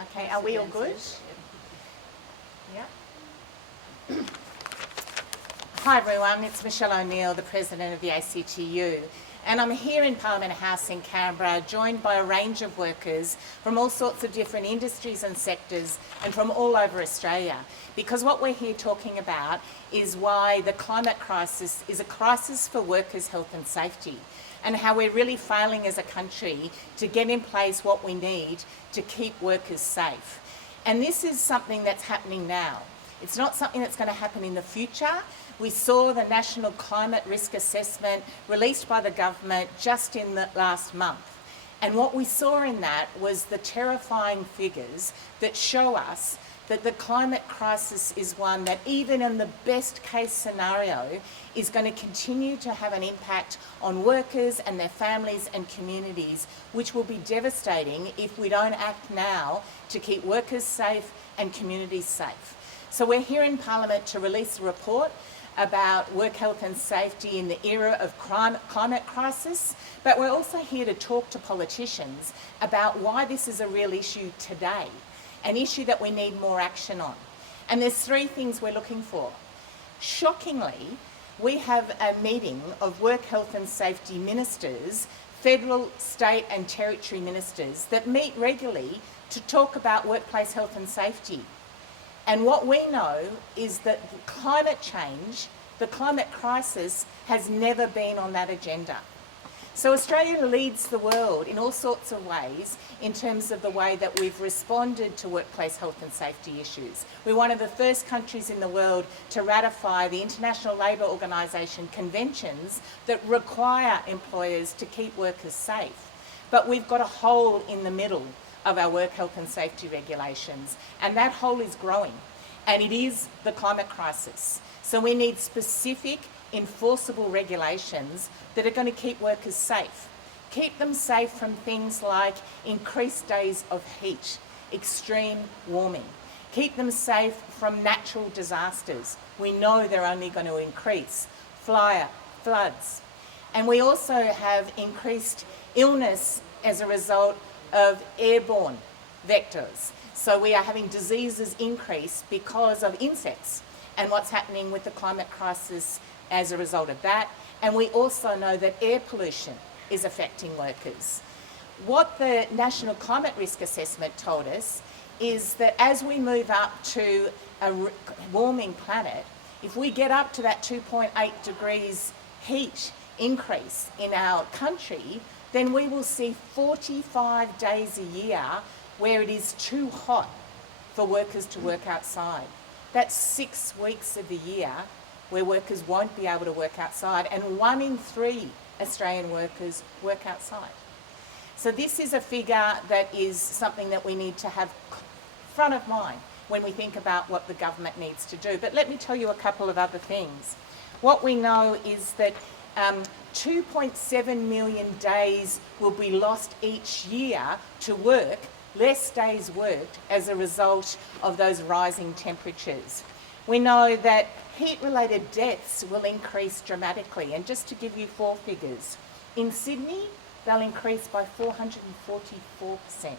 Okay, are we all good? Yeah. Hi everyone, it's Michele O'Neill, the President of the ACTU. And I'm here in Parliament House in Canberra, joined by a range of workers from all sorts of different industries and sectors and from all over Australia. Because what we're here talking about is why the climate crisis is a crisis for workers' health and safety, and how we're really failing as a country to get in place what we need to keep workers safe. And this is something that's happening now. It's not something that's going to happen in the future. We saw the National Climate Risk Assessment released by the government just in the last month. And what we saw in that was the terrifying figures that show us that the climate crisis is one that, even in the best case scenario, is going to continue to have an impact on workers and their families and communities, which will be devastating if we don't act now to keep workers safe and communities safe. So we're here in Parliament to release a report about work health and safety in the era of climate crisis, but we're also here to talk to politicians about why this is a real issue today, an issue that we need more action on. And there's three things we're looking for. Shockingly, we have a meeting of work health and safety ministers, federal, state and territory ministers that meet regularly to talk about workplace health and safety. And what we know is that climate change, the climate crisis, has never been on that agenda. So Australia leads the world in all sorts of ways in terms of the way that we've responded to workplace health and safety issues. We're one of the first countries in the world to ratify the International Labour Organization conventions that require employers to keep workers safe. But we've got a hole in the middle of our work health and safety regulations, and that hole is growing, and it is the climate crisis. So we need specific enforceable regulations that are going to keep workers safe. Keep them safe from things like increased days of heat, extreme warming. Keep them safe from natural disasters. We know they're only going to increase. Floods. And we also have increased illness as a result of airborne vectors. So we are having diseases increase because of insects and what's happening with the climate crisis as a result of that. And we also know that air pollution is affecting workers. What the National Climate Risk Assessment told us is that as we move up to a warming planet, if we get up to that 2.8 degrees heat increase in our country, then we will see 45 days a year where it is too hot for workers to work outside. That's 6 weeks of the year where workers won't be able to work outside, and 1 in 3 Australian workers work outside. So this is a figure that is something that we need to have front of mind when we think about what the government needs to do. But let me tell you a couple of other things. What we know is that 2.7 million days will be lost each year to work, less days worked as a result of those rising temperatures. We know that heat-related deaths will increase dramatically, and just to give you 4 figures, in Sydney they'll increase by 444%,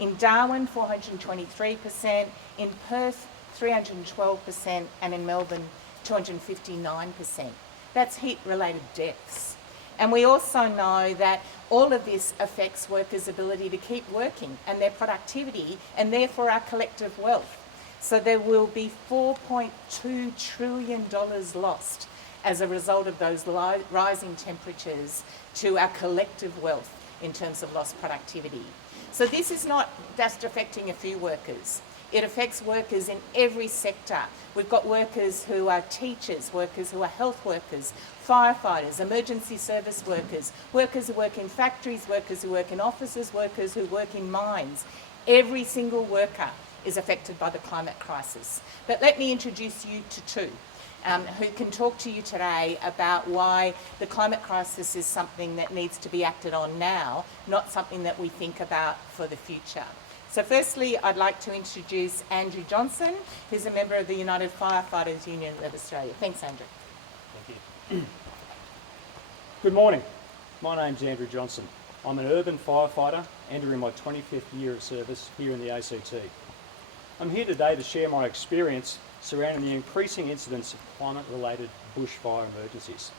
in Darwin 423%, in Perth 312%, and in Melbourne 259%. That's heat-related deaths. And we also know that all of this affects workers' ability to keep working and their productivity, and therefore our collective wealth. So there will be $4.2 trillion lost as a result of those rising temperatures to our collective wealth in terms of lost productivity. So this is not just affecting a few workers. It affects workers in every sector. We've got workers who are teachers, workers who are health workers, firefighters, emergency service workers, workers who work in factories, workers who work in offices, workers who work in mines. Every single worker is affected by the climate crisis. But let me introduce you to 2 who can talk to you today about why the climate crisis is something that needs to be acted on now, not something that we think about for the future. So firstly, I'd like to introduce Andrew Johnson, who's a member of the United Firefighters Union of Australia. Thanks, Andrew. Thank you. Good morning. My name's Andrew Johnson. I'm an urban firefighter entering my 25th year of service here in the ACT. I'm here today to share my experience surrounding the increasing incidence of climate-related bushfire emergencies.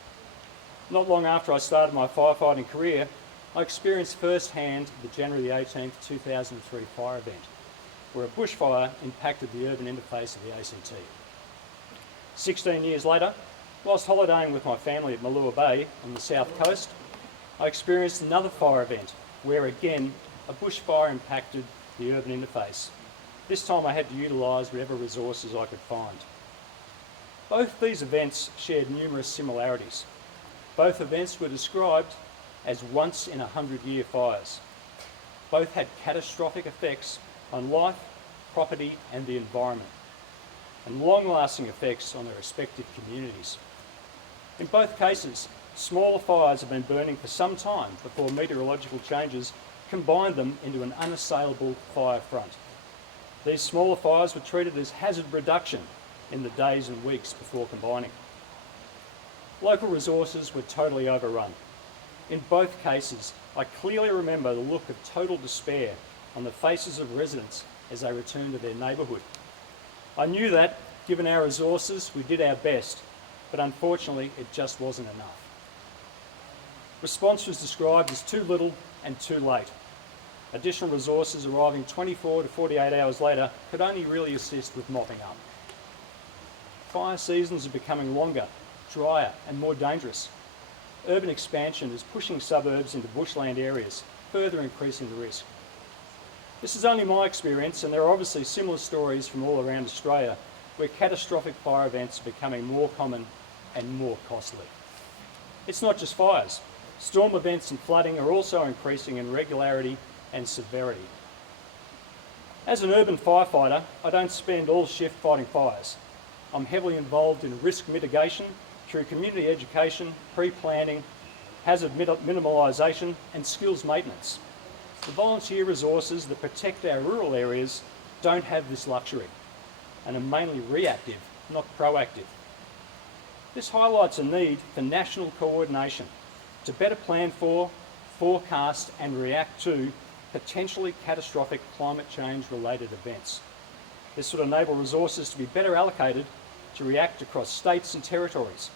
Not long after I started my firefighting career, I experienced firsthand the January the 18th, 2003 fire event, where a bushfire impacted the urban interface of the ACT. 16 years later, whilst holidaying with my family at Malua Bay on the south coast, I experienced another fire event where again a bushfire impacted the urban interface. This time I had to utilise whatever resources I could find. Both these events shared numerous similarities. Both events were described as once-in-a-100-year fires. Both had catastrophic effects on life, property and the environment, and long-lasting effects on their respective communities. In both cases, smaller fires have been burning for some time before meteorological changes combined them into an unassailable fire front. These smaller fires were treated as hazard reduction in the days and weeks before combining. Local resources were totally overrun. In both cases, I clearly remember the look of total despair on the faces of residents as they returned to their neighbourhood. I knew that, given our resources, we did our best, but unfortunately it just wasn't enough. Response was described as too little and too late. Additional resources arriving 24 to 48 hours later could only really assist with mopping up. Fire seasons are becoming longer, drier and more dangerous. Urban expansion is pushing suburbs into bushland areas, further increasing the risk. This is only my experience, and there are obviously similar stories from all around Australia where catastrophic fire events are becoming more common and more costly. It's not just fires. Storm events and flooding are also increasing in regularity and severity. As an urban firefighter, I don't spend all shift fighting fires. I'm heavily involved in risk mitigation through community education, pre-planning, hazard minimalisation and skills maintenance. The volunteer resources that protect our rural areas don't have this luxury and are mainly reactive, not proactive. This highlights a need for national coordination to better plan for, forecast and react to potentially catastrophic climate change related events. This would enable resources to be better allocated to react across states and territories,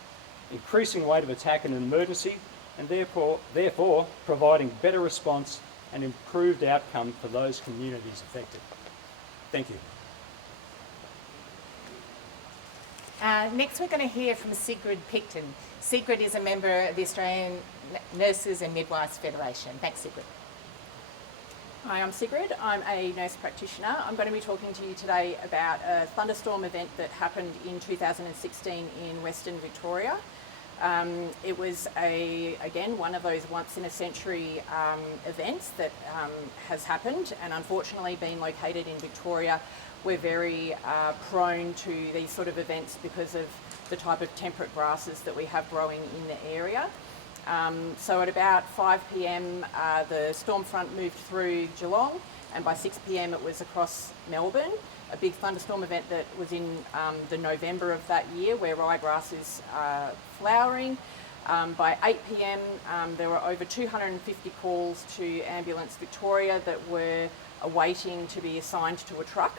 increasing rate of attack in an emergency and therefore providing better response and improved outcome for those communities affected. Thank you. Next we're going to hear from Sigrid Picton. Sigrid is a member of the Australian Nurses and Midwives Federation. Thanks, Sigrid. Hi, I'm Sigrid. I'm a nurse practitioner. I'm going to be talking to you today about a thunderstorm event that happened in 2016 in Western Victoria. It was, again, one of those once-in-a-century events that has happened, and unfortunately being located in Victoria, we're very prone to these sort of events because of the type of temperate grasses that we have growing in the area. So at about 5 p.m, the storm front moved through Geelong, and by 6 p.m. it was across Melbourne. A big thunderstorm event that was in the November of that year, where ryegrass is flowering. By 8 p.m, there were over 250 calls to Ambulance Victoria that were awaiting to be assigned to a truck,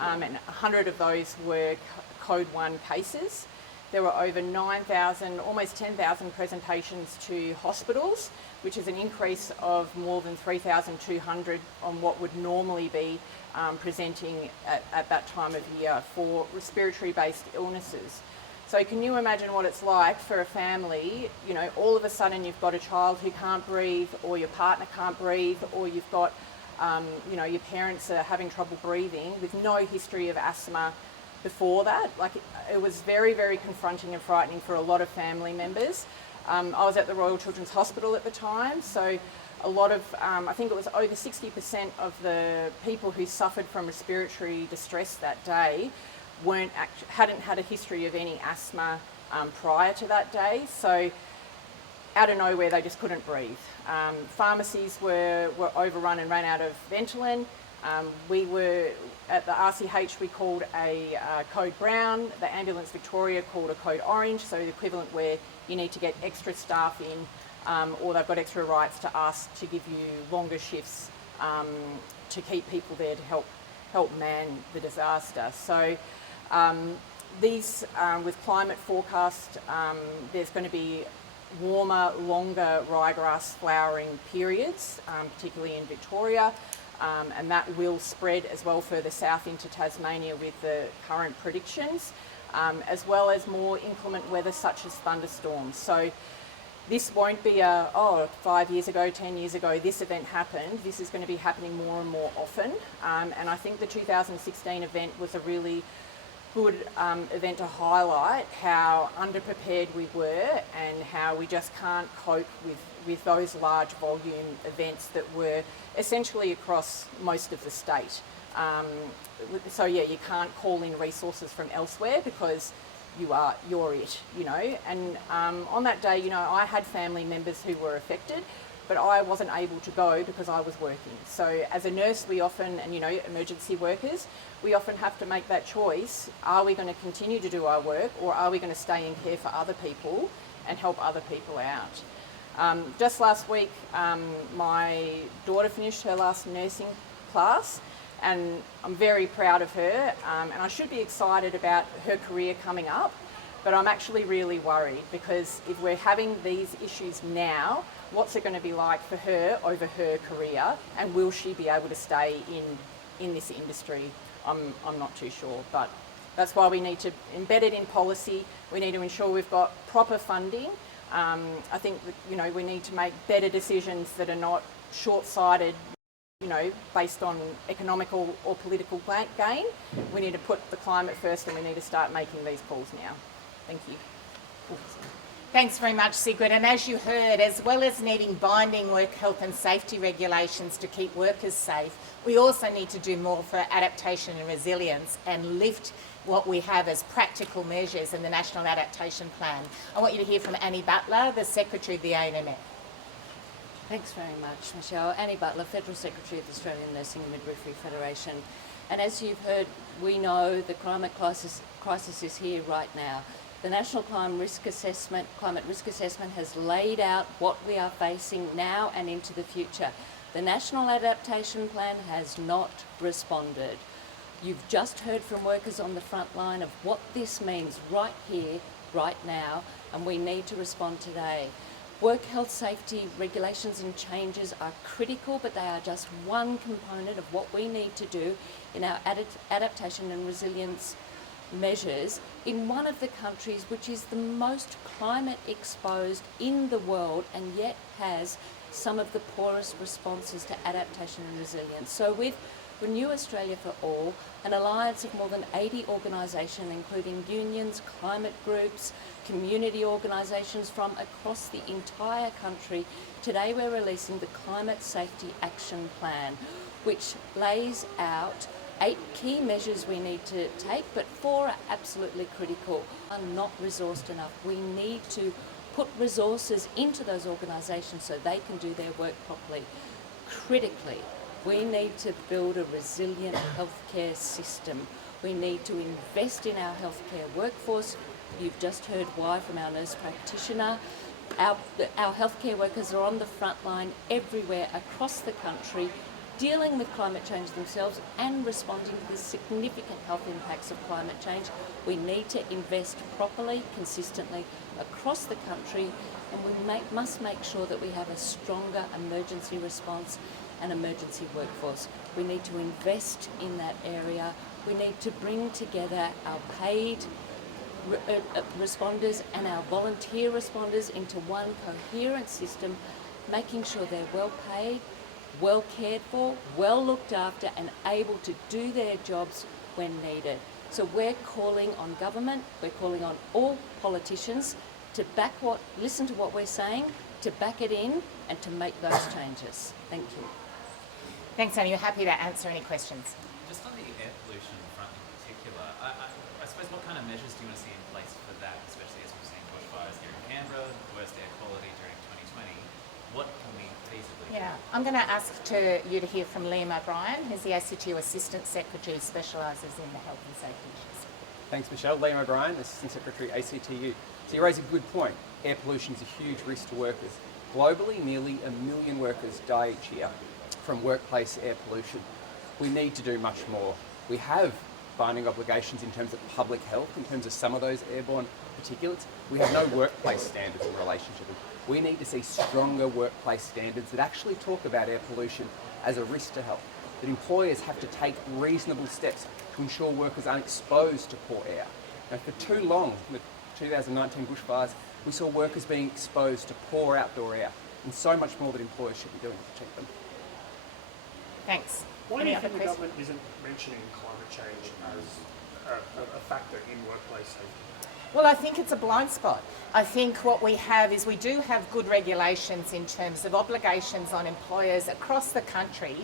and 100 of those were Code 1 cases. There were over 9,000, almost 10,000 presentations to hospitals, which is an increase of more than 3,200 on what would normally be presenting at that time of year for respiratory-based illnesses. So can you imagine what it's like for a family, you know, all of a sudden you've got a child who can't breathe, or your partner can't breathe, or you've got, you know, your parents are having trouble breathing with no history of asthma before that. Like, it was very, very confronting and frightening for a lot of family members. I was at the Royal Children's Hospital at the time, so a lot of, I think it was over 60% of the people who suffered from respiratory distress that day hadn't had a history of any asthma prior to that day. So out of nowhere, they just couldn't breathe. Pharmacies were overrun and ran out of Ventolin. We were, at the RCH, we called a Code Brown. The Ambulance Victoria called a Code Orange, so the equivalent where you need to get extra staff in, or they've got extra rights to ask to give you longer shifts to keep people there to help man the disaster. So these, with climate forecast, there's going to be warmer, longer ryegrass flowering periods, particularly in Victoria, and that will spread as well further south into Tasmania with the current predictions, as well as more inclement weather such as thunderstorms. So this won't be 5 years ago, 10 years ago, this event happened. This is going to be happening more and more often. And I think the 2016 event was a really good event to highlight how underprepared we were and how we just can't cope with those large volume events that were essentially across most of the state. So yeah, you can't call in resources from elsewhere because you're it, you know. And on that day, you know, I had family members who were affected, but I wasn't able to go because I was working. So as a nurse, we often, and you know, emergency workers, we often have to make that choice. Are we going to continue to do our work, or are we going to stay and care for other people and help other people out? Just last week, my daughter finished her last nursing class, and I'm very proud of her, and I should be excited about her career coming up, but I'm actually really worried because if we're having these issues now, what's it going to be like for her over her career, and will she be able to stay in this industry? I'm not too sure, but that's why we need to embed it in policy. We need to ensure we've got proper funding. I think that, you know, we need to make better decisions that are not short-sighted, you know, based on economical or political gain. We need to put the climate first, and we need to start making these calls now. Thank you. Thanks very much, Sigrid. And as you heard, as well as needing binding work health and safety regulations to keep workers safe, we also need to do more for adaptation and resilience and lift what we have as practical measures in the National Adaptation Plan. I want you to hear from Annie Butler, the Secretary of the ANMF. Thanks very much, Michelle. Annie Butler, Federal Secretary of the Australian Nursing and Midwifery Federation. And as you've heard, we know the climate crisis is here right now. The National Climate Risk Assessment has laid out what we are facing now and into the future. The National Adaptation Plan has not responded. You've just heard from workers on the front line of what this means right here, right now, and we need to respond today. Work health safety regulations and changes are critical, but they are just one component of what we need to do in our adaptation and resilience measures in one of the countries which is the most climate exposed in the world and yet has some of the poorest responses to adaptation and resilience. So with Renew Australia for All, an alliance of more than 80 organisations, including unions, climate groups, community organisations from across the entire country, today we're releasing the Climate Safety Action Plan, which lays out 8 key measures we need to take, but 4 are absolutely critical, are not resourced enough. We need to put resources into those organisations so they can do their work properly. Critically, we need to build a resilient healthcare system. We need to invest in our healthcare workforce. You've just heard why from our nurse practitioner. Our healthcare workers are on the front line everywhere across the country, dealing with climate change themselves and responding to the significant health impacts of climate change. We need to invest properly, consistently across the country, and we must make sure that we have a stronger emergency response and emergency workforce. We need to invest in that area. We need to bring together our paid responders and our volunteer responders into one coherent system, making sure they're well paid, well cared for, well looked after, and able to do their jobs when needed. So we're calling on government, we're calling on all politicians to listen to what we're saying, to back it in, and to make those changes. Thank you. Thanks, Annie. You're happy to answer any questions. Just on the air pollution front in particular, I suppose what kind of measures do you want to see in place for that, especially as we've seen bushfires here in Canberra, worst air quality during 2020? What can we feasibly do? Yeah, I'm going to ask you to hear from Liam O'Brien, who's the ACTU Assistant Secretary, specialises in the health and safety issues. Thanks, Michelle. Liam O'Brien, Assistant Secretary, ACTU. So you raise a good point. Air pollution is a huge risk to workers. Globally, nearly 1 million workers die each year from workplace air pollution. We need to do much more. We have binding obligations in terms of public health, in terms of some of those airborne particulates. We have no workplace standards in relation to them. We need to see stronger workplace standards that actually talk about air pollution as a risk to health, that employers have to take reasonable steps to ensure workers aren't exposed to poor air. Now, for too long, the 2019 bushfires, we saw workers being exposed to poor outdoor air, and so much more that employers should be doing to protect them. Thanks. Why do Any you other think the questions? government isn't mentioning climate change as a factor in workplace safety? Well, I think it's a blind spot. I think what we have is we do have good regulations in terms of obligations on employers across the country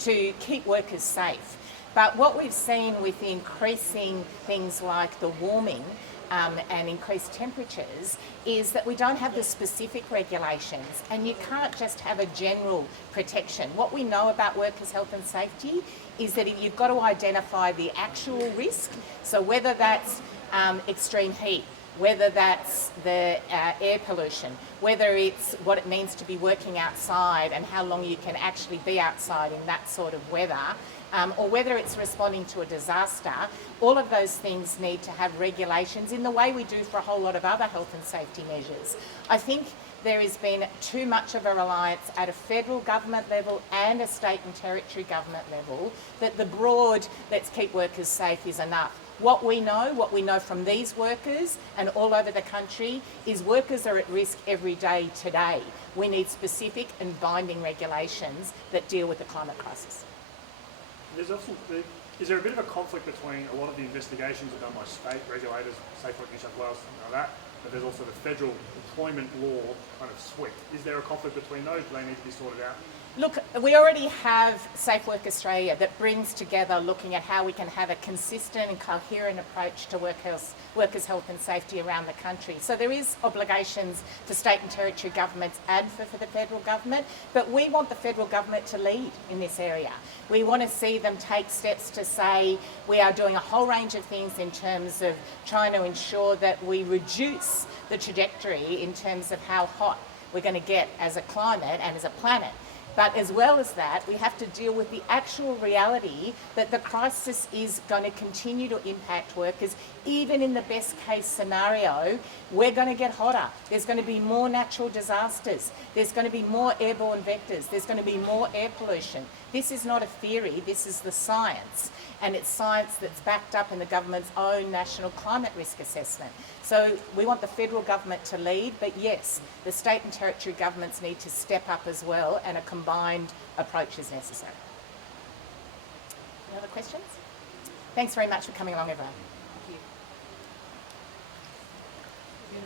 to keep workers safe. But what we've seen with increasing things like the warming and increased temperatures is that we don't have the specific regulations, and you can't just have a general protection. What we know about workers' health and safety is that you've got to identify the actual risk, so whether that's extreme heat, whether that's the air pollution, whether it's what it means to be working outside and how long you can actually be outside in that sort of weather, or whether it's responding to a disaster. All of those things need to have regulations in the way we do for a whole lot of other health and safety measures. I think there has been too much of a reliance at a federal government level and a state and territory government level that the broad let's keep workers safe is enough. What we know from these workers and all over the country is workers are at risk every day today. We need specific and binding regulations that deal with the climate crisis. Is there a bit of a conflict between a lot of the investigations are done by state regulators, Safe Work New South Wales, something like that, but there's also the federal employment law kind of sweep. Is there a conflict between those? Do they need to be sorted out? Look, we already have Safe Work Australia that brings together looking at how we can have a consistent and coherent approach to workers' health and safety around the country. So there is obligations for state and territory governments and for the federal government, but we want the federal government to lead in this area. We want to see them take steps to say we are doing a whole range of things in terms of trying to ensure that we reduce the trajectory in terms of how hot we're going to get as a climate and as a planet. But as well as that, we have to deal with the actual reality that the crisis is going to continue to impact workers. Even in the best case scenario, we're going to get hotter. There's going to be more natural disasters. There's going to be more airborne vectors. There's going to be more air pollution. This is not a theory, this is the science. And it's science that's backed up in the government's own national climate risk assessment. So we want the federal government to lead, but yes, the state and territory governments need to step up as well, and a combined approach is necessary. Any other questions? Thanks very much for coming along, everyone. Thank you.